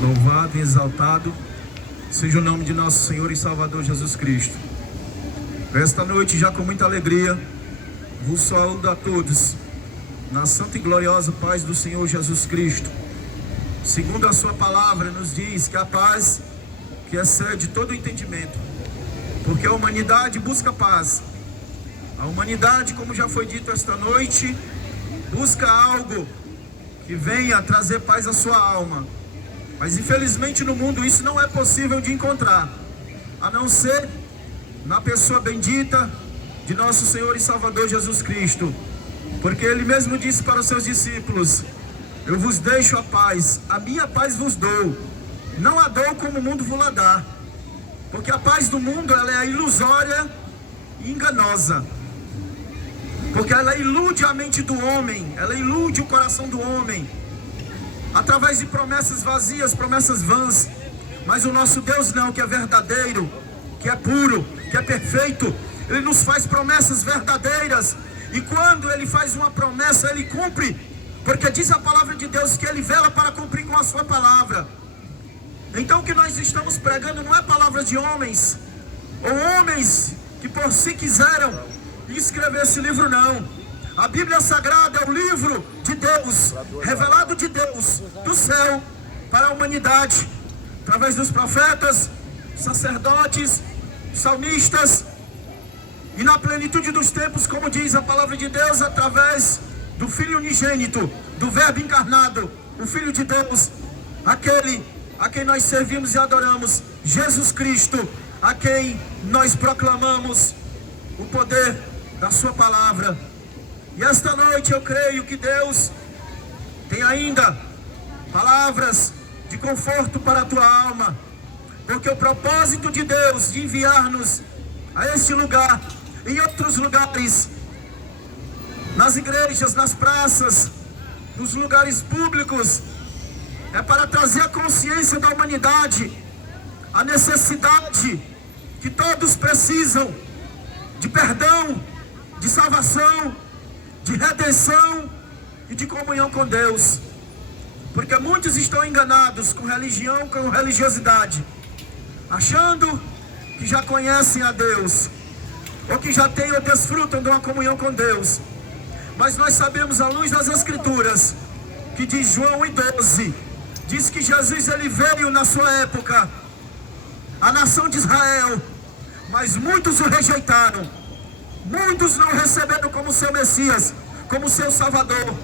Louvado e exaltado seja o nome de nosso Senhor e Salvador Jesus Cristo. Esta noite, já com muita alegria, vos saúdo a todos na santa e gloriosa paz do Senhor Jesus Cristo. Segundo a sua palavra, nos diz que a paz que excede todo o entendimento, porque a humanidade busca paz. A humanidade, como já foi dito esta noite, busca algo que venha trazer paz à sua alma. Mas infelizmente no mundo isso não é possível de encontrar, a não ser na pessoa bendita de nosso Senhor e Salvador Jesus Cristo. Porque Ele mesmo disse para os seus discípulos: eu vos deixo a paz, a minha paz vos dou, não a dou como o mundo vos la dá. Porque a paz do mundo, ela é ilusória e enganosa. Porque ela ilude a mente do homem, ela ilude o coração do homem, através de promessas vazias, promessas vãs. Mas o nosso Deus não, que é verdadeiro, que é puro, que é perfeito, Ele nos faz promessas verdadeiras. E quando Ele faz uma promessa, Ele cumpre, porque diz a palavra de Deus que Ele vela para cumprir com a sua palavra. Então o que nós estamos pregando não é palavras de homens, ou homens que por si quiseram escrever esse livro, não. A Bíblia Sagrada é o livro de Deus, revelado de Deus, do céu, para a humanidade, através dos profetas, sacerdotes, salmistas, e na plenitude dos tempos, como diz a palavra de Deus, através do Filho unigênito, do Verbo encarnado, o Filho de Deus, aquele a quem nós servimos e adoramos, Jesus Cristo, a quem nós proclamamos o poder da sua palavra. E esta noite eu creio que Deus tem ainda palavras de conforto para a tua alma, porque o propósito de Deus de enviar-nos a este lugar, em outros lugares, nas igrejas, nas praças, nos lugares públicos, é para trazer a consciência da humanidade, a necessidade que todos precisam de perdão, de salvação, de redenção e de comunhão com Deus. Porque muitos estão enganados com religião, com religiosidade, achando que já conhecem a Deus, ou que já têm ou desfrutam de uma comunhão com Deus. Mas nós sabemos, à luz das Escrituras, que diz João 1,12, diz que Jesus ele veio na sua época, a nação de Israel, mas muitos o rejeitaram. Muitos não receberam como seu Messias, como seu Salvador.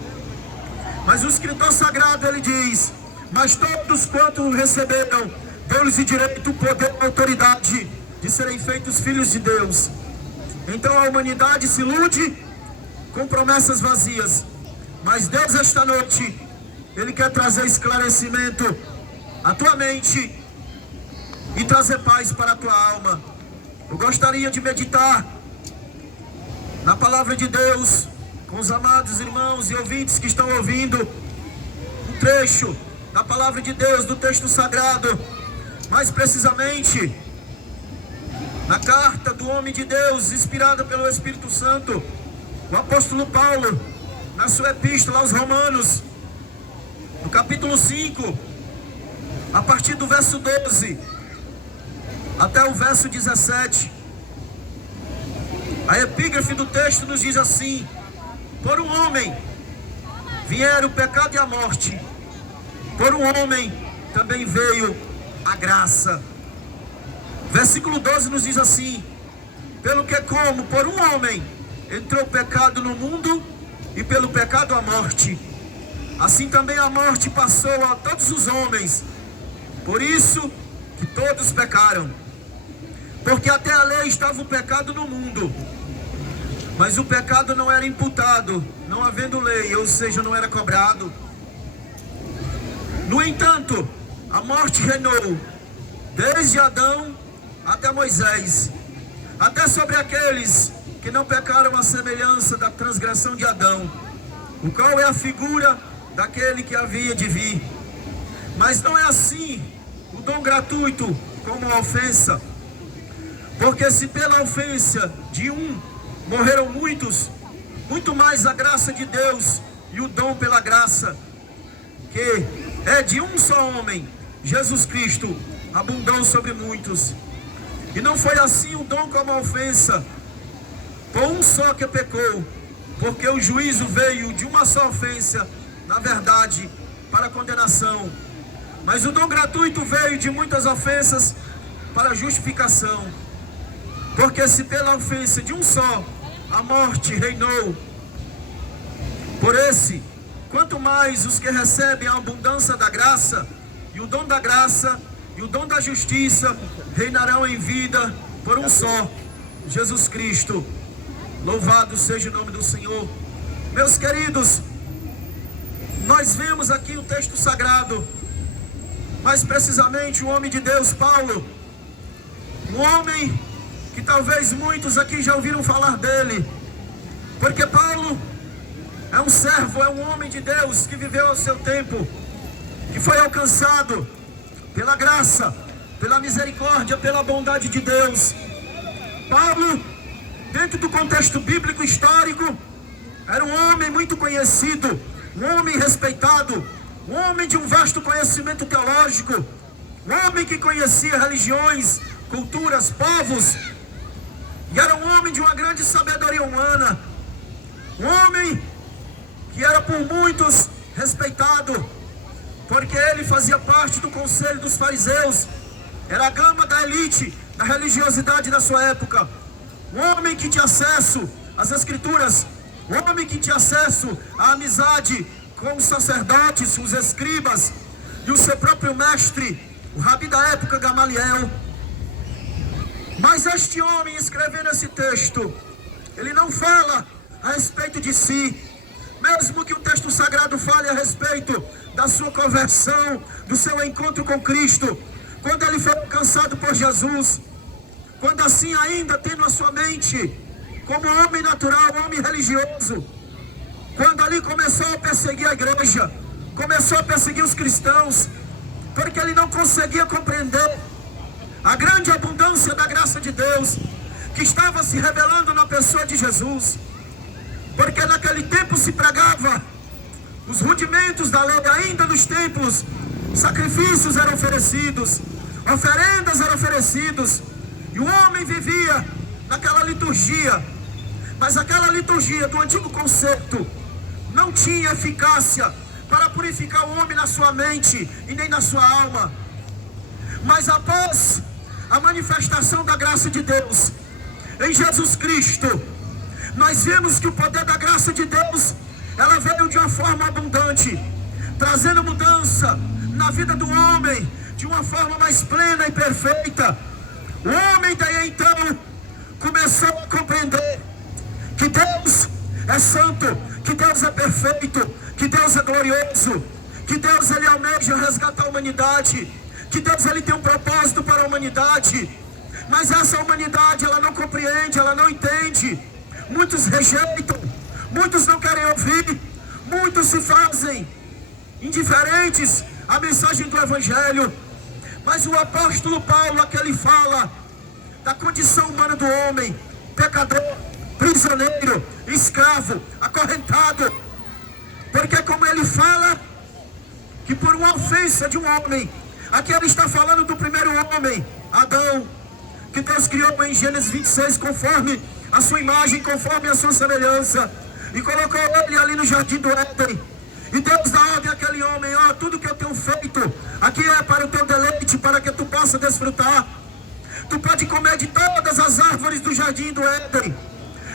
Mas o escritor sagrado ele diz: mas todos quanto o receberam, deu-lhes o direito, o poder e a autoridade de serem feitos filhos de Deus. Então a humanidade se ilude com promessas vazias. Mas Deus esta noite, Ele quer trazer esclarecimento à tua mente e trazer paz para a tua alma. Eu gostaria de meditar na palavra de Deus com os amados irmãos e ouvintes que estão ouvindo um trecho da palavra de Deus, do texto sagrado, mais precisamente na carta do homem de Deus, inspirada pelo Espírito Santo, o apóstolo Paulo, na sua epístola aos Romanos, no capítulo 5, a partir do verso 12 até o verso 17. A epígrafe do texto nos diz assim: por um homem vieram o pecado e a morte, por um homem também veio a graça. Versículo 12 nos diz assim: pelo que como por um homem entrou o pecado no mundo, e pelo pecado a morte, assim também a morte passou a todos os homens, por isso que todos pecaram. Porque até a lei estava o pecado no mundo, mas o pecado não era imputado, não havendo lei, ou seja, não era cobrado. No entanto, a morte reinou desde Adão até Moisés, até sobre aqueles que não pecaram à semelhança da transgressão de Adão, o qual é a figura daquele que havia de vir. Mas não é assim o dom gratuito como a ofensa. Porque se pela ofensa de um morreram muitos, muito mais a graça de Deus e o dom pela graça, que é de um só homem, Jesus Cristo abundou sobre muitos. E não foi assim o dom como a ofensa, por um só que pecou, porque o juízo veio de uma só ofensa, na verdade, para a condenação. Mas o dom gratuito veio de muitas ofensas para a justificação. Porque se pela ofensa de um só a morte reinou, por esse, quanto mais os que recebem a abundância da graça, e o dom da graça, e o dom da justiça, reinarão em vida por um só, Jesus Cristo. Louvado seja o nome do Senhor. Meus queridos, nós vemos aqui o texto sagrado, mais precisamente o homem de Deus, Paulo, um homem que talvez muitos aqui já ouviram falar dele, porque Paulo é um servo, é um homem de Deus que viveu ao seu tempo, que foi alcançado pela graça, pela misericórdia, pela bondade de Deus. Paulo, dentro do contexto bíblico histórico, era um homem muito conhecido, um homem respeitado, um homem de um vasto conhecimento teológico, um homem que conhecia religiões, culturas, povos, e era um homem de uma grande sabedoria humana, um homem que era por muitos respeitado, porque ele fazia parte do conselho dos fariseus, era a gama da elite, da religiosidade da sua época, um homem que tinha acesso às escrituras, um homem que tinha acesso à amizade com os sacerdotes, os escribas, e o seu próprio mestre, o rabi da época, Gamaliel. Mas este homem, escrevendo esse texto, ele não fala a respeito de si, mesmo que o texto sagrado fale a respeito da sua conversão, do seu encontro com Cristo, quando ele foi alcançado por Jesus, quando assim ainda tendo a sua mente como homem natural, homem religioso, quando ali começou a perseguir a igreja, começou a perseguir os cristãos, porque ele não conseguia compreender a grande abundância da graça de Deus que estava se revelando na pessoa de Jesus, porque naquele tempo se pregava os rudimentos da lei, ainda nos templos, sacrifícios eram oferecidos, oferendas eram oferecidas, e o homem vivia naquela liturgia, mas aquela liturgia do antigo concerto não tinha eficácia para purificar o homem na sua mente e nem na sua alma. Mas após a manifestação da graça de Deus em Jesus Cristo, nós vemos que o poder da graça de Deus, ela veio de uma forma abundante, trazendo mudança na vida do homem de uma forma mais plena e perfeita. O homem daí então começou a compreender que Deus é santo, que Deus é perfeito, que Deus é glorioso, que Deus ele almeja resgatar a humanidade, que Deus ele tem um propósito para a humanidade, mas essa humanidade ela não compreende, ela não entende. Muitos rejeitam, muitos não querem ouvir, muitos se fazem indiferentes à mensagem do Evangelho. Mas o apóstolo Paulo aqui ele fala da condição humana do homem, pecador, prisioneiro, escravo, acorrentado, porque como ele fala que por uma ofensa de um homem, aqui ele está falando do primeiro homem, Adão, que Deus criou em Gênesis 26 conforme a sua imagem, conforme a sua semelhança, e colocou ele ali no jardim do Éden. E Deus dá ordem àquele homem: ó, tudo que eu tenho feito aqui é para o teu deleite, para que tu possa desfrutar. Tu pode comer de todas as árvores do jardim do Éden,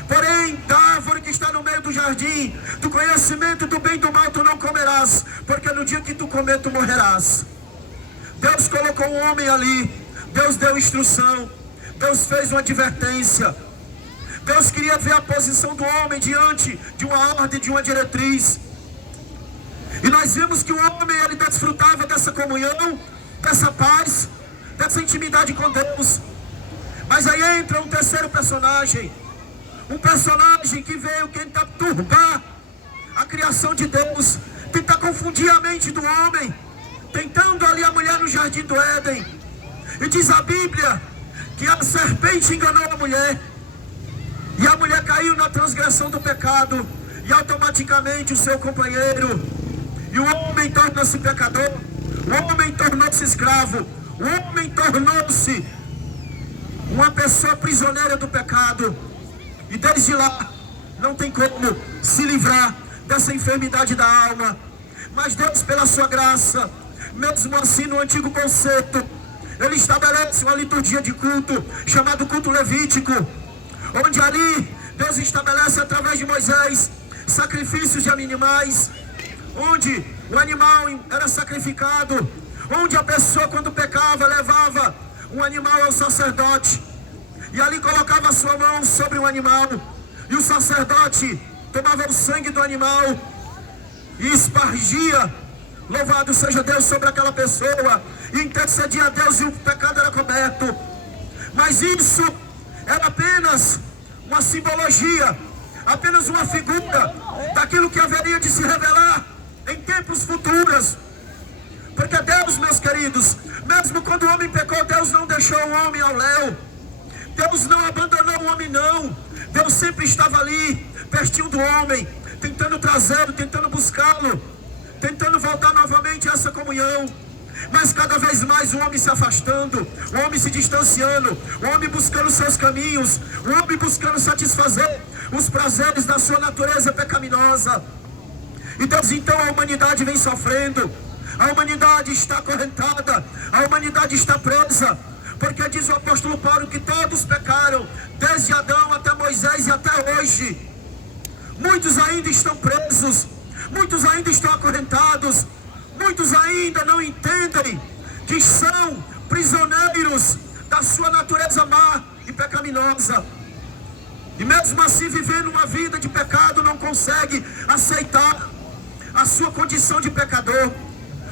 porém da árvore que está no meio do jardim, do conhecimento do bem e do mal tu não comerás, porque no dia que tu comer tu morrerás. Deus colocou um homem ali, Deus deu instrução, Deus fez uma advertência. Deus queria ver a posição do homem diante de uma ordem, de uma diretriz. E nós vimos que o homem ele desfrutava dessa comunhão, dessa paz, dessa intimidade com Deus. Mas aí entra um terceiro personagem, um personagem que veio tentar turbar a criação de Deus, tentar confundir a mente do homem, tentando ali a mulher no jardim do Éden. E diz a Bíblia que a serpente enganou a mulher, e a mulher caiu na transgressão do pecado, e automaticamente o seu companheiro, e o homem torna-se pecador, o homem tornou-se tornou-se escravo. O homem tornou-se uma pessoa prisioneira do pecado. E desde lá não tem como se livrar dessa enfermidade da alma. Mas Deus, pela sua graça, mesmo assim no antigo conceito, Ele estabelece uma liturgia de culto, chamado culto levítico, onde ali Deus estabelece através de Moisés sacrifícios de animais, onde o animal era sacrificado, onde a pessoa, quando pecava, levava um animal ao sacerdote, e ali colocava a sua mão sobre o animal, e o sacerdote tomava o sangue do animal e espargia, louvado seja Deus, sobre aquela pessoa, e intercedia a Deus, e o pecado era coberto. Mas isso era apenas uma simbologia, apenas uma figura daquilo que haveria de se revelar em tempos futuros. Porque Deus, meus queridos, mesmo quando o homem pecou, Deus não deixou o homem ao léu. Deus não abandonou o homem, não. Deus sempre estava ali, pertinho do homem, tentando trazê-lo, tentando buscá-lo, tentando voltar novamente a essa comunhão. Mas cada vez mais o homem se afastando, o homem se distanciando, o homem buscando seus caminhos, o homem buscando satisfazer os prazeres da sua natureza pecaminosa. E Deus, então, a humanidade vem sofrendo, a humanidade está acorrentada, a humanidade está presa, porque diz o apóstolo Paulo que todos pecaram, desde Adão até Moisés e até hoje. Muitos ainda estão presos, muitos ainda estão acorrentados, muitos ainda não entendem que são prisioneiros da sua natureza má e pecaminosa. E mesmo assim, vivendo uma vida de pecado, não consegue aceitar a sua condição de pecador,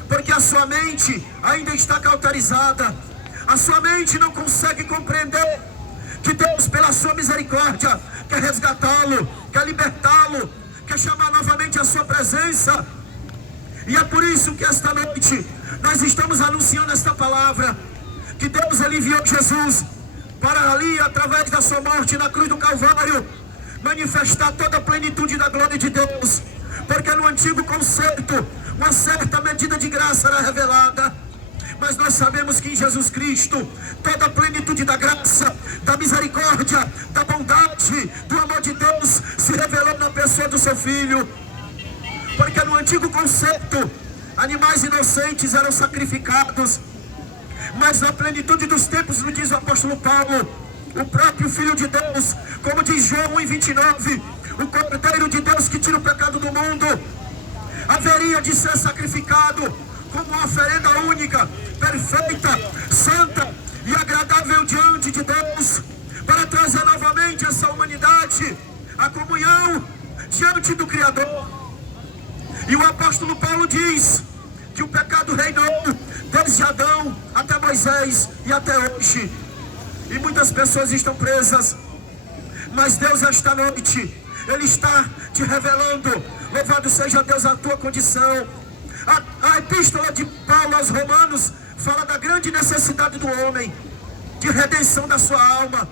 porque a sua mente ainda está cauterizada. A sua mente não consegue compreender que Deus, pela sua misericórdia, quer resgatá-lo, quer libertá-lo, quer chamar novamente a sua presença. E é por isso que esta noite nós estamos anunciando esta palavra, que Deus enviou Jesus para ali, através da sua morte na cruz do Calvário, manifestar toda a plenitude da glória de Deus. Porque no antigo conceito, uma certa medida de graça era revelada, mas nós sabemos que em Jesus Cristo, toda a plenitude da graça, da misericórdia, da bondade, do amor de Deus se revelou na pessoa do seu Filho. Porque no antigo conceito, animais inocentes eram sacrificados, mas na plenitude dos tempos, nos diz o apóstolo Paulo, o próprio Filho de Deus, como diz João 1,29, o Cordeiro de Deus que tira o pecado do mundo, haveria de ser sacrificado como uma oferenda única, perfeita, santa e agradável diante de Deus, para trazer novamente essa humanidade à comunhão diante do Criador. E o apóstolo Paulo diz que o pecado reinou desde Adão até Moisés e até hoje. E muitas pessoas estão presas, mas Deus, esta noite, Ele está te revelando, louvado seja Deus, a tua condição. A epístola de Paulo aos Romanos fala da grande necessidade do homem, de redenção da sua alma,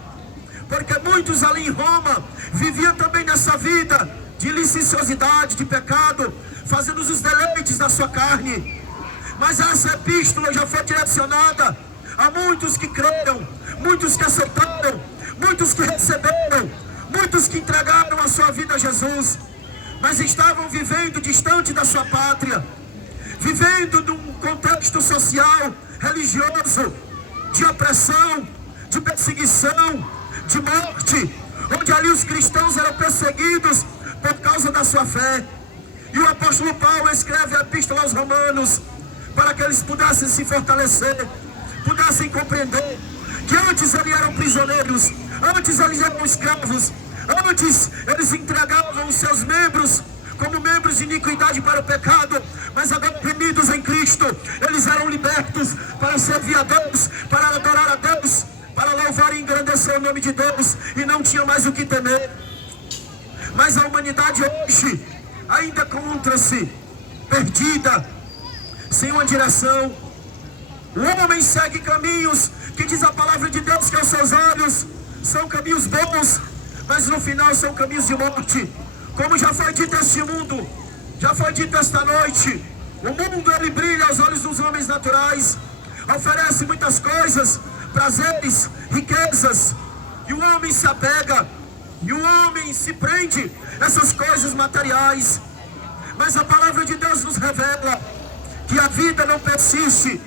porque muitos ali em Roma viviam também nessa vida de licenciosidade, de pecado, fazendo os deleites da sua carne. Mas essa epístola já foi direcionada a muitos que creram, muitos que aceitaram, muitos que receberam, muitos que entregaram a sua vida a Jesus, mas estavam vivendo distante da sua pátria, vivendo num contexto social, religioso, de opressão, de perseguição, de morte, onde ali os cristãos eram perseguidos por causa da sua fé. E o apóstolo Paulo escreve a epístola aos Romanos para que eles pudessem se fortalecer, pudessem compreender que antes eles eram prisioneiros, antes eles eram escravos, antes eles entregavam os seus membros como membros de iniquidade para o pecado, mas agora remidos em Cristo, eles eram libertos para servir a Deus, para adorar a Deus, para louvar e engrandecer o nome de Deus, e não tinha mais o que temer. Mas a humanidade hoje ainda encontra-se perdida, sem uma direção. O homem segue caminhos que diz a palavra de Deus que aos seus olhos são caminhos bons, mas no final são caminhos de morte. Como já foi dito este mundo, já foi dito esta noite, o mundo ele brilha aos olhos dos homens naturais, oferece muitas coisas, prazeres, riquezas, e o homem se apega, e o homem se prende a essas coisas materiais. Mas a palavra de Deus nos revela que a vida não persiste,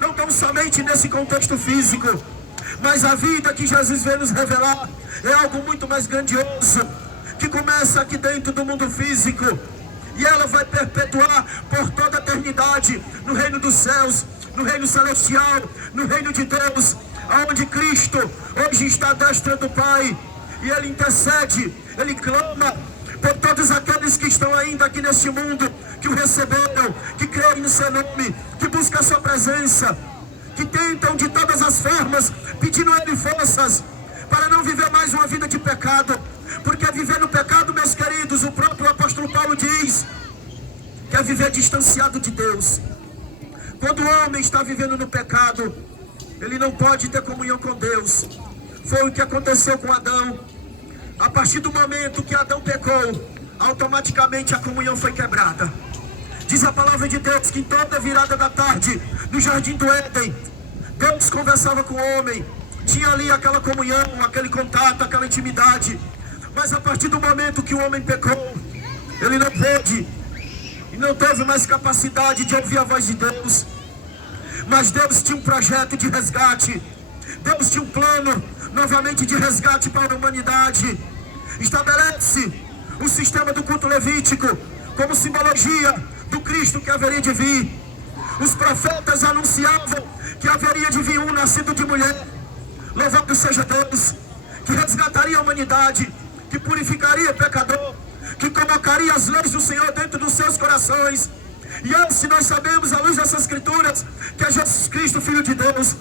não tão somente nesse contexto físico, mas a vida que Jesus veio nos revelar é algo muito mais grandioso, que começa aqui dentro do mundo físico, e ela vai perpetuar por toda a eternidade no reino dos céus, no reino celestial, no reino de Deus, onde Cristo hoje está à destra do Pai, e Ele intercede, Ele clama por todos aqueles que estão ainda aqui neste mundo, que o receberam, que creem no seu nome, que buscam a sua presença, que tentam de todas as formas, pedindo a Ele forças, para não viver mais uma vida de pecado, porque viver no pecado, meus queridos, o próprio apóstolo Paulo diz, que é viver distanciado de Deus. Quando o homem está vivendo no pecado, ele não pode ter comunhão com Deus. Foi o que aconteceu com Adão. A partir do momento que Adão pecou, automaticamente a comunhão foi quebrada. Diz a palavra de Deus que em toda virada da tarde, no jardim do Éden, Deus conversava com o homem, tinha ali aquela comunhão, aquele contato, aquela intimidade. Mas a partir do momento que o homem pecou, ele não pôde e não teve mais capacidade de ouvir a voz de Deus. Mas Deus tinha um projeto de resgate, Deus tinha um plano novamente de resgate para a humanidade. Estabelece o sistema do culto levítico como simbologia do Cristo que haveria de vir. Os profetas anunciavam que haveria de vir um nascido de mulher, louvado seja Deus, que resgataria a humanidade, que purificaria o pecador, que colocaria as leis do Senhor dentro dos seus corações. E esse nós sabemos, à luz dessas escrituras, que é Jesus Cristo, Filho de Deus,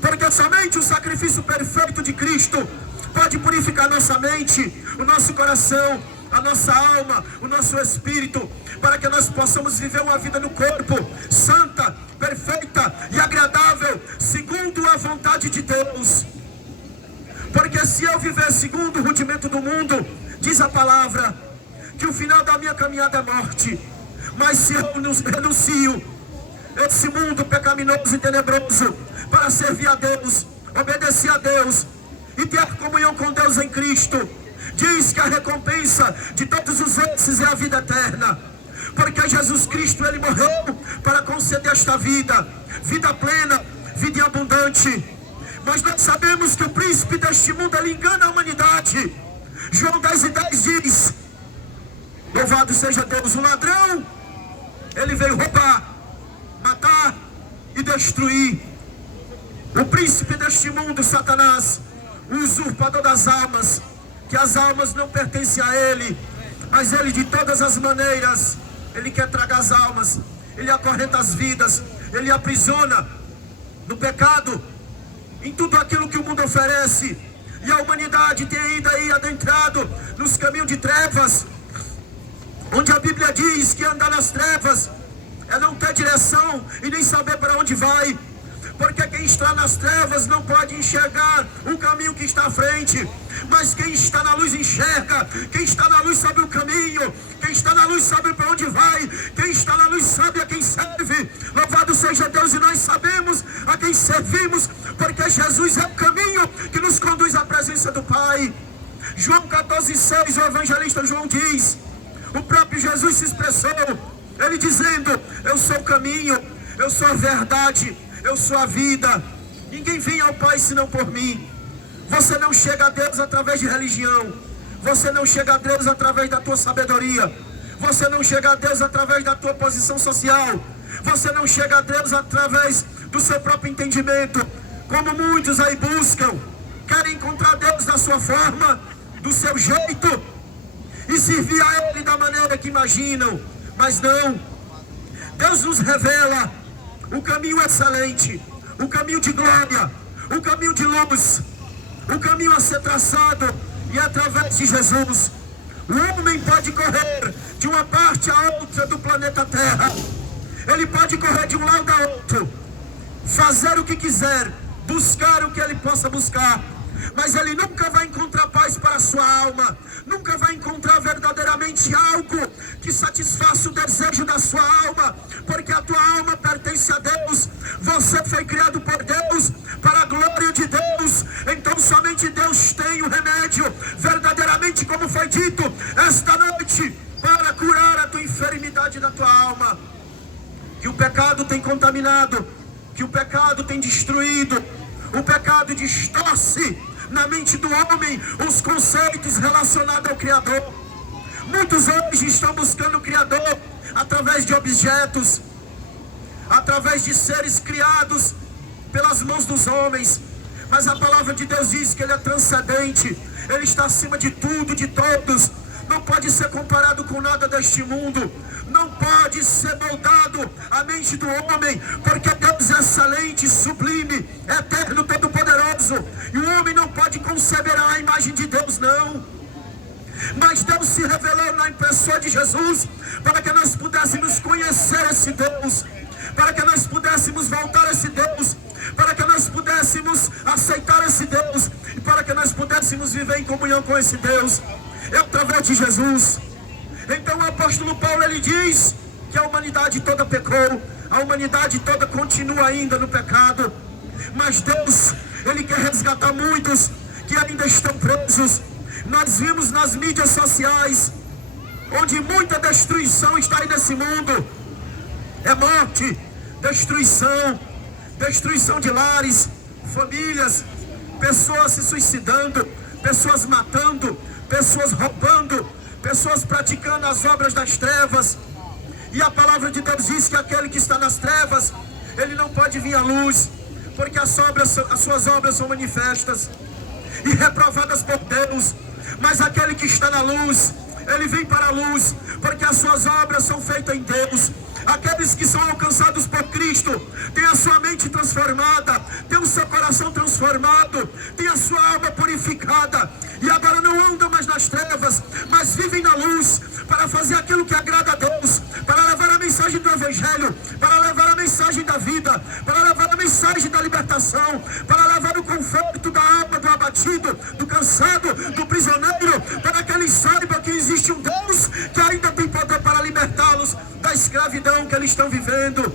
porque somente o sacrifício perfeito de Cristo pode purificar nossa mente, o nosso coração, a nossa alma, o nosso espírito, para que nós possamos viver uma vida no corpo, santa, perfeita e agradável, segundo a vontade de Deus. Porque se eu viver segundo o rudimento do mundo, diz a palavra, que o final da minha caminhada é morte. Mas se eu renuncio esse mundo pecaminoso e tenebroso para servir a Deus, obedecer a Deus e ter comunhão com Deus em Cristo, diz que a recompensa de todos os esses é a vida eterna. Porque Jesus Cristo, Ele morreu para conceder esta vida, vida plena, vida abundante. Mas nós sabemos que o príncipe deste mundo, ele engana a humanidade. João 10:10 diz, louvado seja Deus, o ladrão, ele veio roubar, matar e destruir. O príncipe deste mundo, Satanás, o usurpador das almas, que as almas não pertencem a ele, mas ele de todas as maneiras, ele quer tragar as almas, ele acorrenta as vidas, ele aprisiona no pecado, em tudo aquilo que o mundo oferece. E a humanidade tem ainda aí adentrado nos caminhos de trevas, onde a Bíblia diz que andar nas trevas é não ter direção e nem saber para onde vai. Porque quem está nas trevas não pode enxergar o caminho que está à frente, mas quem está na luz enxerga. Quem está na luz sabe o caminho, quem está na luz sabe para onde vai, quem está na luz sabe a quem serve. Louvado seja Deus, e nós sabemos a quem servimos, porque Jesus é o caminho que nos conduz à presença do Pai. João 14:6, o evangelista João diz, o próprio Jesus se expressou, ele dizendo, eu sou o caminho, eu sou a verdade, eu sou a vida, ninguém vem ao Pai senão por mim. Você não chega a Deus através de religião, você não chega a Deus através da tua sabedoria, você não chega a Deus através da tua posição social, você não chega a Deus através do seu próprio entendimento, como muitos aí buscam, querem encontrar Deus da sua forma, do seu jeito, e servir a Ele da maneira que imaginam. Mas não, Deus nos revela o caminho excelente, o caminho de glória, o caminho de luz, o caminho a ser traçado, e através de Jesus o homem pode correr de uma parte a outra do planeta Terra. Ele pode correr de um lado a outro, fazer o que quiser, buscar o que ele possa buscar, mas ele nunca vai encontrar paz para a sua alma, nunca vai encontrar verdadeiramente algo que satisfaça o desejo da sua alma, porque a tua alma pertence a Deus, você foi criado por Deus, para a glória de Deus. Então somente Deus tem o remédio, verdadeiramente, como foi dito esta noite, para curar a tua enfermidade da tua alma, que o pecado tem contaminado, que o pecado tem destruído. O pecado distorce na mente do homem os conceitos relacionados ao Criador. Muitos hoje estão buscando o Criador através de objetos, através de seres criados pelas mãos dos homens. Mas a palavra de Deus diz que Ele é transcendente, Ele está acima de tudo, de todos. Não pode ser comparado com nada deste mundo, não pode ser moldado a mente do homem, porque Deus é excelente, sublime, eterno, todo-poderoso, e o homem não pode conceber a imagem de Deus, não. Mas Deus se revelou na pessoa de Jesus, para que nós pudéssemos conhecer esse Deus, para que nós pudéssemos voltar a esse Deus, para que nós pudéssemos aceitar esse Deus, e para que nós pudéssemos viver em comunhão com esse Deus. É através de Jesus. Então o apóstolo Paulo, ele diz que a humanidade toda pecou, a humanidade toda continua ainda no pecado, mas Deus, Ele quer resgatar muitos que ainda estão presos. Nós vimos nas mídias sociais, onde muita destruição está aí nesse mundo, é morte, destruição de lares, famílias, pessoas se suicidando, pessoas matando, pessoas roubando, pessoas praticando as obras das trevas. E a palavra de Deus diz que aquele que está nas trevas, ele não pode vir à luz, porque as suas obras são manifestas e reprovadas por Deus. Mas aquele que está na luz, ele vem para a luz, porque as suas obras são feitas em Deus. Aqueles que são alcançados por Cristo têm a sua mente transformada, têm o seu coração transformado, têm a sua alma purificada, e agora não andam mais nas trevas, mas vivem na luz, para fazer aquilo que agrada a Deus, para levar a mensagem do Evangelho, para levar a mensagem da vida, para levar a mensagem da libertação, para levar o conforto da alma, do abatido, do cansado, do prisioneiro, para que eles saibam que existe um Deus que ainda tem poder para libertá-los da escravidão que eles estão vivendo.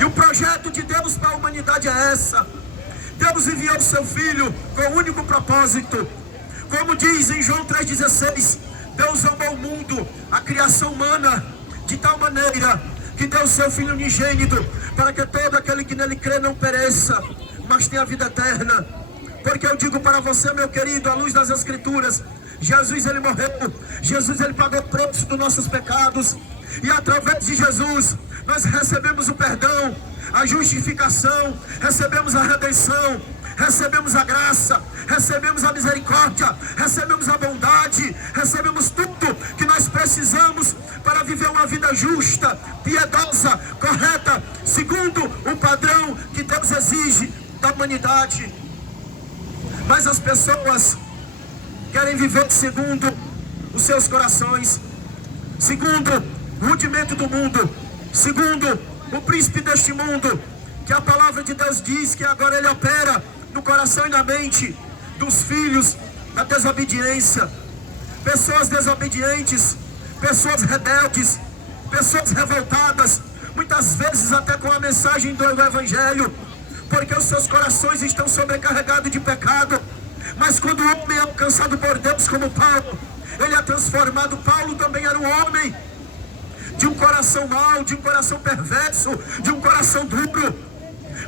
E o projeto de Deus para a humanidade é essa. Deus enviou o seu Filho com o único propósito, como diz em João 3,16, Deus amou o mundo, a criação humana, de tal maneira que deu o seu Filho unigênito, para que todo aquele que nele crê não pereça, mas tenha a vida eterna. Porque eu digo para você, meu querido, à luz das Escrituras, Jesus, ele morreu, Jesus, ele pagou o preço dos nossos pecados, e através de Jesus nós recebemos o perdão, a justificação, recebemos a redenção, recebemos a graça, recebemos a misericórdia, recebemos a bondade, recebemos tudo que nós precisamos para viver uma vida justa, piedosa, correta, segundo o padrão que Deus exige da humanidade. Mas as pessoas querem viver segundo os seus corações, segundo o rudimento do mundo, segundo o príncipe deste mundo, que a palavra de Deus diz que agora ele opera no coração e na mente dos filhos da desobediência. Pessoas desobedientes, pessoas rebeldes, pessoas revoltadas, muitas vezes até com a mensagem do Evangelho, porque os seus corações estão sobrecarregados de pecado. Mas quando o homem é alcançado por Deus, como Paulo, ele é transformado. Paulo também era um homem de um coração mau, de um coração perverso, de um coração duro.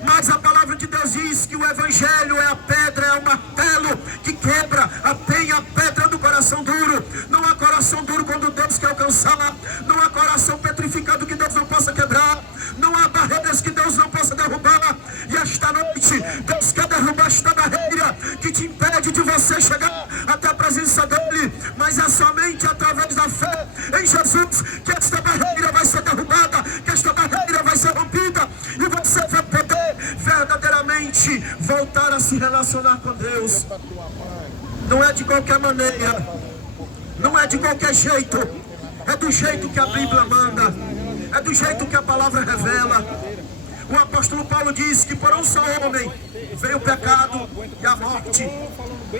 Mas a palavra de Deus diz que o Evangelho é a pedra, é o martelo que quebra a penha, a pedra do coração duro. Não há coração duro quando Deus quer alcançar, não há coração petrificado que Deus não possa quebrar, não há barreiras que Deus não possa derrubar. E esta noite Deus quer derrubar esta barreira que te impede de você chegar até a presença dele, mas é somente através da fé em Jesus que esta barreira vai ser derrubada, que esta barreira vai ser rompida, e você vai poder verdadeiramente voltar a se relacionar com Deus. Não é de qualquer maneira, não é de qualquer jeito, é do jeito que a Bíblia manda, é do jeito que a palavra revela. O apóstolo Paulo diz que por um só homem veio o pecado e a morte.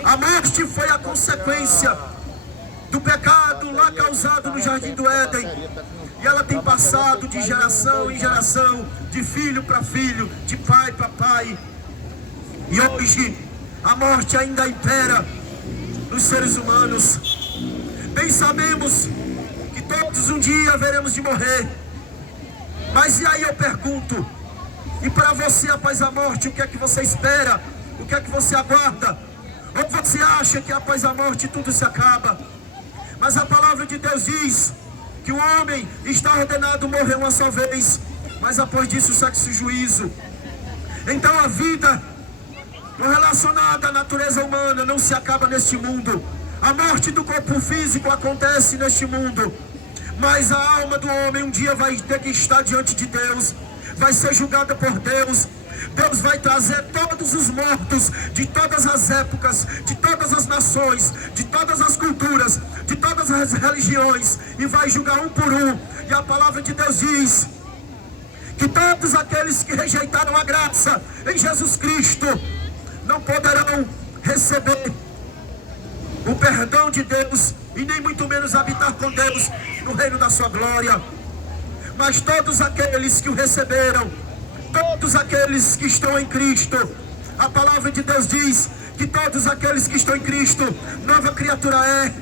A morte foi a consequência do pecado lá causado no Jardim do Éden. E ela tem passado de geração em geração, de filho para filho, de pai para pai. E hoje a morte ainda impera nos seres humanos. Bem sabemos que todos um dia veremos de morrer. Mas e aí eu pergunto, e para você após a morte, o que é que você espera? O que é que você aguarda? Ou você acha que após a morte tudo se acaba? Mas a palavra de Deus diz que o homem está ordenado a morrer uma só vez, mas após disso segue-se o juízo. Então a vida relacionada à natureza humana não se acaba neste mundo. A morte do corpo físico acontece neste mundo, mas a alma do homem um dia vai ter que estar diante de Deus, vai ser julgada por Deus. Deus vai trazer todos os mortos de todas as épocas, de todas as nações, de todas as culturas, de todas as religiões, e vai julgar um por um. E a palavra de Deus diz que todos aqueles que rejeitaram a graça em Jesus Cristo não poderão receber o perdão de Deus e nem muito menos habitar com Deus no reino da sua glória. Mas todos aqueles que o receberam, todos aqueles que estão em Cristo, a palavra de Deus diz que todos aqueles que estão em Cristo, nova criatura é.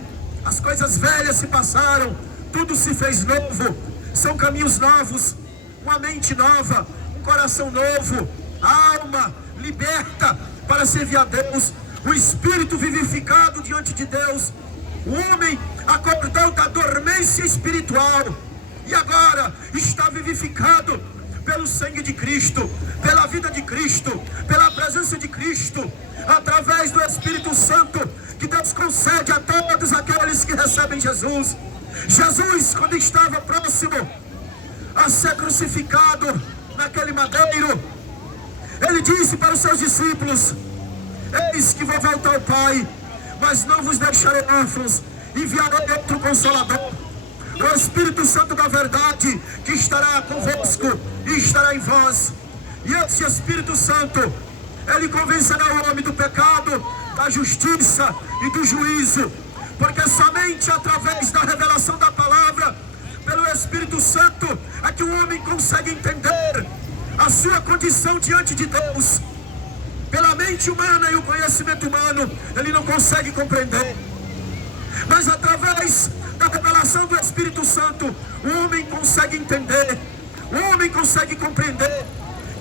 As coisas velhas se passaram, tudo se fez novo. São caminhos novos, uma mente nova, um coração novo, a alma liberta para servir a Deus, o espírito vivificado diante de Deus. O homem acordou da dormência espiritual e agora está vivificado pelo sangue de Cristo, pela vida de Cristo, pela presença de Cristo, através do Espírito Santo que Deus concede a todos aqueles que recebem Jesus. Jesus, quando estava próximo a ser crucificado naquele madeiro, ele disse para os seus discípulos: eis que vou voltar ao Pai, mas não vos deixarei órfãos, enviarei outro Consolador, o Espírito Santo da verdade, que estará convosco e estará em vós. E esse Espírito Santo, ele convencerá o homem do pecado, da justiça e do juízo, porque somente através da revelação da palavra, pelo Espírito Santo, é que o homem consegue entender a sua condição diante de Deus. Pela mente humana e o conhecimento humano, ele não consegue compreender. Mas através da revelação do Espírito Santo, o homem consegue entender, o homem consegue compreender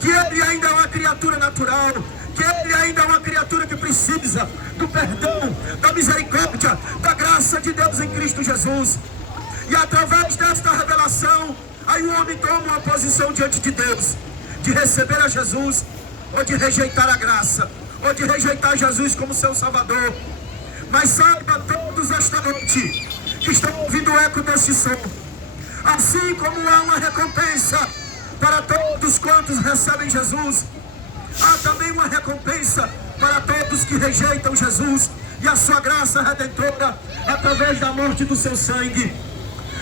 que ele ainda é uma criatura natural, que ele ainda é uma criatura que precisa do perdão, da misericórdia, da graça de Deus em Cristo Jesus. E através desta revelação, aí o homem toma uma posição diante de Deus, de receber a Jesus, ou de rejeitar a graça, ou de rejeitar Jesus como seu Salvador. Mas saiba todos esta noite que estão ouvindo o eco desse som, assim como há uma recompensa para todos quantos recebem Jesus, há também uma recompensa para todos que rejeitam Jesus e a sua graça redentora através da morte do seu sangue.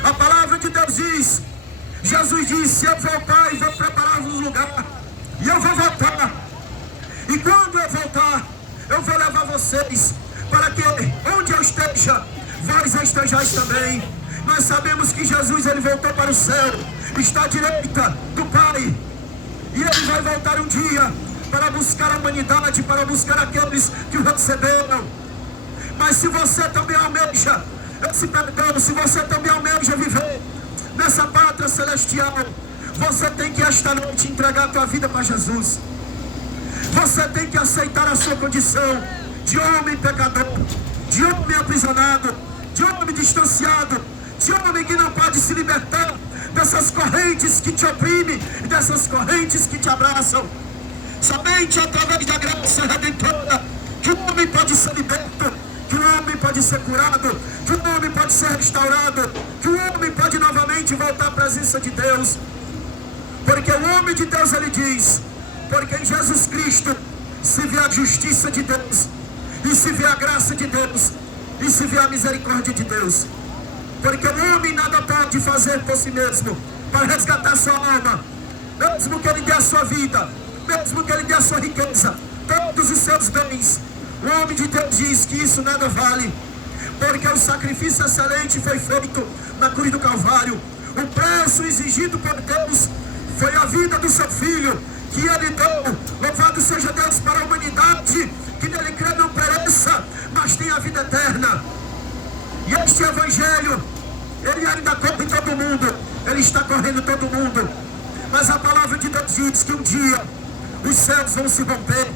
A palavra de Deus diz, Jesus disse: eu vou, Pai, vou preparar-vos um lugar, e eu vou voltar. E quando eu voltar, eu vou levar vocês para que onde eu esteja, vós estejais também. Nós sabemos que Jesus, ele voltou para o céu, está à direita do Pai, e ele vai voltar um dia para buscar a humanidade, para buscar aqueles que o receberam. Mas se você também almeja esse perdão, se você também almeja viver nessa pátria celestial, você tem que esta noite entregar a tua vida para Jesus. Você tem que aceitar a sua condição de homem pecador, de homem aprisionado, de homem distanciado, de homem que não pode se libertar dessas correntes que te oprimem e dessas correntes que te abraçam. Somente através da graça redentora que o homem pode ser liberto, que o homem pode ser curado, que o homem pode ser restaurado, que o homem pode novamente voltar à presença de Deus. Porque o homem de Deus, ele diz, porque em Jesus Cristo se vê a justiça de Deus, e se vê a graça de Deus, e se vê a misericórdia de Deus. Porque o homem nada pode fazer por si mesmo para resgatar sua alma. mesmo que Ele dê a sua vida, mesmo que Ele dê a sua riqueza, todos os seus bens, o homem de Deus diz que isso nada vale, porque o sacrifício excelente foi feito na cruz do Calvário. O preço exigido por Deus foi a vida do seu Filho, que Ele deu. Louvado seja Deus para a humanidade, que nele crê não pereça, mas tem a vida eterna. E este Evangelho, ele ainda corre todo mundo, ele está correndo todo mundo. Mas a palavra de Deus diz que um dia os céus vão se romper.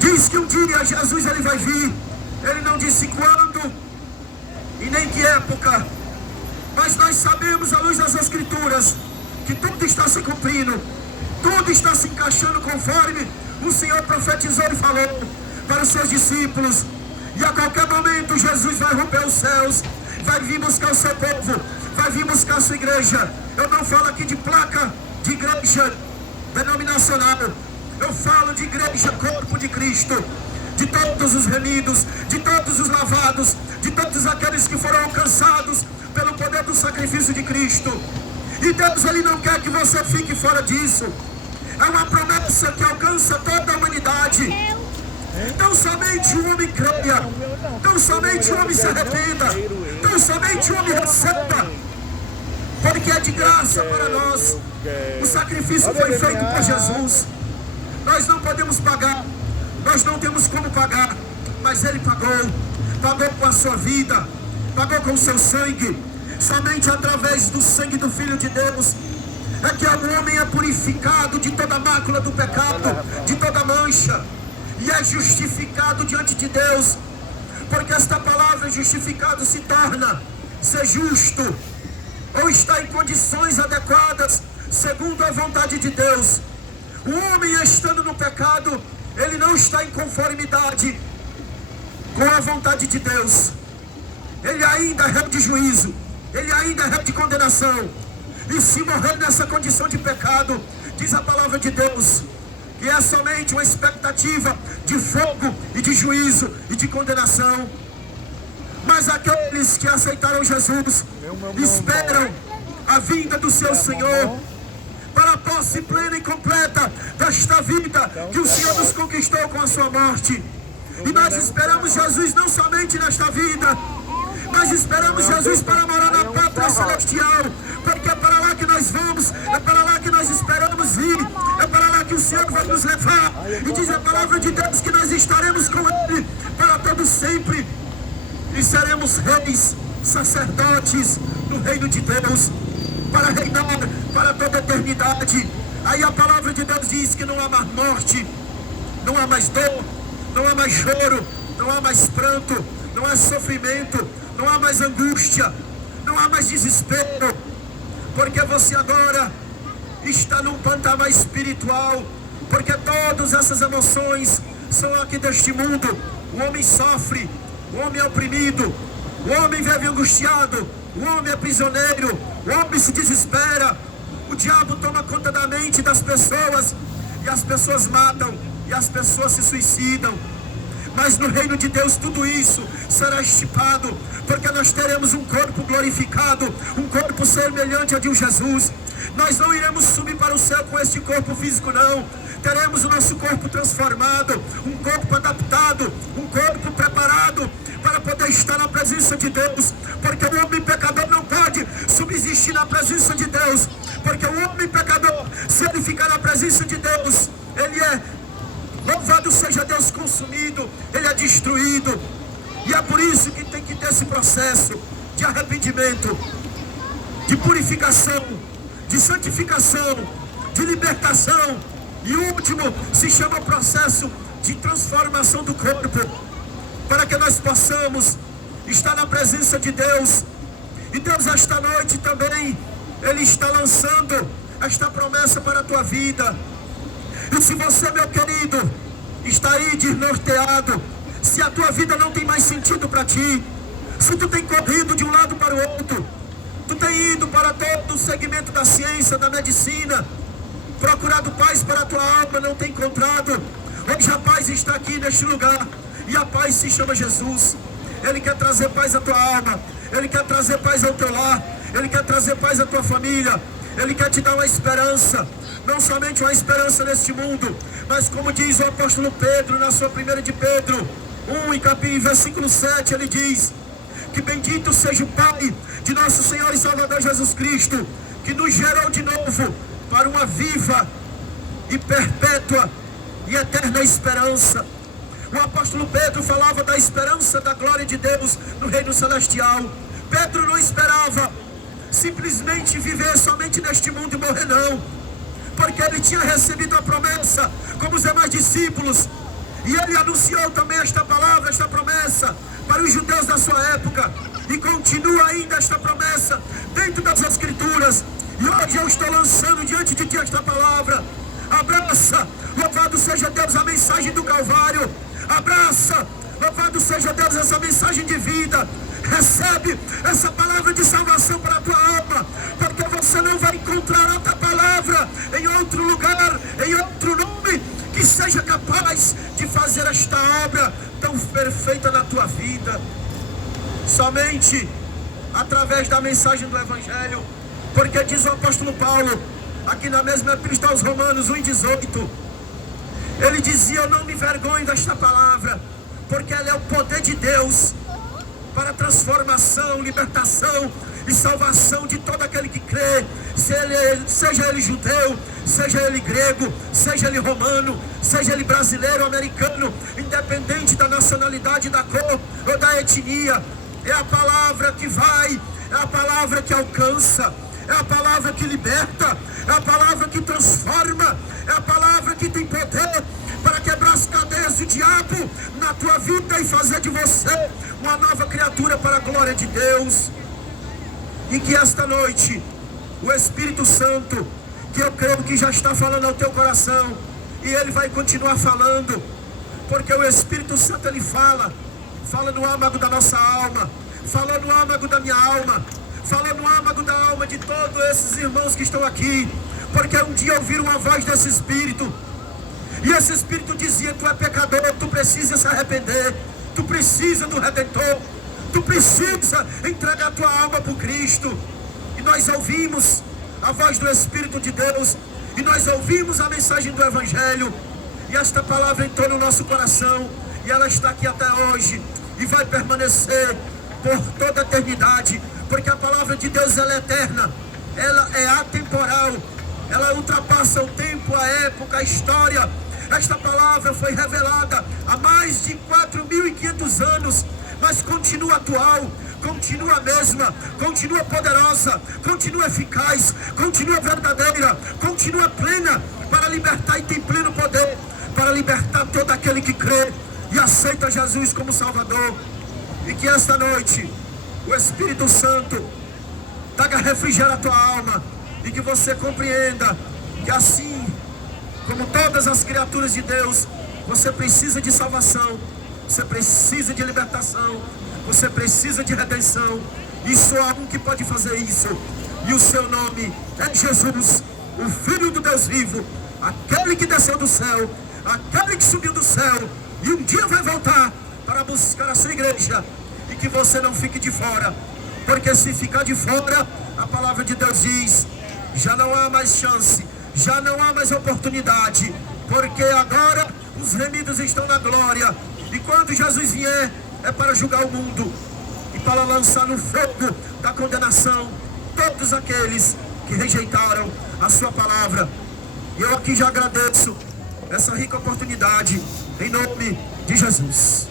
Diz que um dia Jesus ele vai vir. Ele não disse quando e nem que época, mas nós sabemos, à luz das Escrituras, que tudo está se cumprindo, tudo está se encaixando conforme o Senhor profetizou e falou para os seus discípulos. E a qualquer momento Jesus vai romper os céus, vai vir buscar o seu povo, vai vir buscar a sua igreja. Eu não falo aqui de placa de igreja denominacional, eu falo de igreja, corpo de Cristo, de todos os remidos, de todos os lavados, de todos aqueles que foram alcançados pelo poder do sacrifício de Cristo. E Deus ele não quer que você fique fora disso. É uma promessa que alcança toda a humanidade. Então somente o homem creia, então somente o homem se arrependa, então somente o homem receba, porque é de graça para nós. O sacrifício foi feito por Jesus. Nós não podemos pagar, nós não temos como pagar, mas Ele pagou, pagou com a sua vida, pagou com o seu sangue. Somente através do sangue do Filho de Deus é que o homem é purificado de toda mácula do pecado, de toda mancha, e é justificado diante de Deus. Porque esta palavra justificado se torna ser justo, ou está em condições adequadas segundo a vontade de Deus. O homem estando no pecado, ele não está em conformidade com a vontade de Deus. Ele ainda é réu de juízo, ele ainda é réu de condenação. E se morrer nessa condição de pecado, diz a palavra de Deus, que é somente uma expectativa de fogo e de juízo e de condenação. Mas aqueles que aceitaram Jesus esperam a vinda do seu Senhor para a posse plena e completa desta vida que o Senhor nos conquistou com a sua morte. E nós esperamos Jesus não somente nesta vida, mas esperamos Jesus para morar na pátria celestial, porque é para lá que nós vamos, é para lá que nós esperamos ir, é para lá que o Senhor vai nos levar. E diz a palavra de Deus que nós estaremos com Ele para todo sempre, e seremos reis, sacerdotes no reino de Deus, para reinar para toda a eternidade. Aí a palavra de Deus diz que não há mais morte, não há mais dor, não há mais choro, não há mais pranto, não há sofrimento, não há mais angústia, não há mais desespero, porque você agora está num patamar espiritual, porque todas essas emoções são aqui deste mundo. O homem sofre, o homem é oprimido, o homem vive angustiado, o homem é prisioneiro, o homem se desespera, o diabo toma conta da mente das pessoas, e as pessoas matam, e as pessoas se suicidam. Mas no reino de Deus tudo isso será estipado, porque nós teremos um corpo glorificado, um corpo semelhante a de um Jesus. Nós não iremos subir para o céu com este corpo físico, não. Teremos o nosso corpo transformado, um corpo adaptado, um corpo preparado para poder estar na presença de Deus, porque o homem pecador não pode subsistir na presença de Deus, porque o homem pecador, se ele ficar na presença de Deus, ele é, louvado seja Deus, consumido, ele é destruído. E é por isso que tem que ter esse processo de arrependimento, de purificação, de santificação, de libertação, e o último se chama processo de transformação do corpo, para que nós possamos estar na presença de Deus. E Deus esta noite também, Ele está lançando esta promessa para a tua vida. E se você, meu querido, está aí desnorteado, se a tua vida não tem mais sentido para ti, se tu tem corrido de um lado para o outro, tu tem ido para todo o segmento da ciência, da medicina, procurado paz para a tua alma, não tem encontrado, hoje a paz está aqui neste lugar, e a paz se chama Jesus. Ele quer trazer paz à tua alma, Ele quer trazer paz ao teu lar, Ele quer trazer paz à tua família, Ele quer te dar uma esperança, não somente uma esperança neste mundo, mas como diz o apóstolo Pedro na sua 1 de Pedro 1, em versículo 7, ele diz que bendito seja o Pai de nosso Senhor e Salvador Jesus Cristo, que nos gerou de novo para uma viva e perpétua e eterna esperança. O apóstolo Pedro falava da esperança da glória de Deus no reino celestial. Pedro não esperava simplesmente viver somente neste mundo e morrer, não, porque ele tinha recebido a promessa como os demais discípulos, e ele anunciou também esta palavra, esta promessa para os judeus da sua época, e continua ainda esta promessa dentro das Escrituras. E hoje eu estou lançando diante de ti esta palavra. Abraça, louvado seja Deus, a mensagem do Calvário. Abraça, louvado seja Deus, essa mensagem de vida. Recebe essa palavra de salvação para a tua alma, porque você não vai encontrar outra palavra em outro lugar, em outro nome, que seja capaz de fazer esta obra tão perfeita na tua vida. Somente através da mensagem do Evangelho, porque diz o apóstolo Paulo, aqui na mesma epístola aos Romanos 1,18, ele dizia: eu não me envergonho desta palavra, porque ela é o poder de Deus para transformação, libertação e salvação de todo aquele que crê, seja ele judeu, seja ele grego, seja ele romano, seja ele brasileiro, americano, independente da nacionalidade, da cor ou da etnia. É a palavra que vai, é a palavra que alcança, é a palavra que liberta, é a palavra que transforma, é a palavra que tem poder para quebrar as cadeias do diabo na tua vida e fazer de você uma nova criatura para a glória de Deus. E que esta noite o Espírito Santo, que eu creio que já está falando ao teu coração, e ele vai continuar falando, porque o Espírito Santo ele fala no âmago da nossa alma, fala no âmago da minha alma, fala no âmago da alma de todos esses irmãos que estão aqui, porque um dia ouviram uma voz desse Espírito, e esse Espírito dizia: tu é pecador, tu precisa se arrepender, tu precisa do Redentor, tu precisa entregar a tua alma para o Cristo. E nós ouvimos a voz do Espírito de Deus, e nós ouvimos a mensagem do Evangelho, e esta palavra entrou no nosso coração, e ela está aqui até hoje, e vai permanecer por toda a eternidade, porque a palavra de Deus ela é eterna, ela é atemporal, ela ultrapassa o tempo, a época, a história. Esta palavra foi revelada há mais de 4.500 anos, mas continua atual, continua a mesma, continua poderosa, continua eficaz, continua verdadeira, continua plena para libertar, e tem pleno poder para libertar todo aquele que crê e aceita Jesus como Salvador. E que esta noite o Espírito Santo traga refrigério à tua alma, e que você compreenda que assim como todas as criaturas de Deus, você precisa de salvação, você precisa de libertação, você precisa de redenção, e só há um que pode fazer isso, e o seu nome é Jesus, o Filho do Deus vivo, aquele que desceu do céu, aquele que subiu do céu, e um dia vai voltar para buscar a sua igreja. E que você não fique de fora, porque se ficar de fora, a palavra de Deus diz, já não há mais chance, já não há mais oportunidade, porque agora os remidos estão na glória, e quando Jesus vier, é para julgar o mundo e para lançar no fogo da condenação todos aqueles que rejeitaram a sua palavra. E eu aqui já agradeço essa rica oportunidade, em nome de Jesus.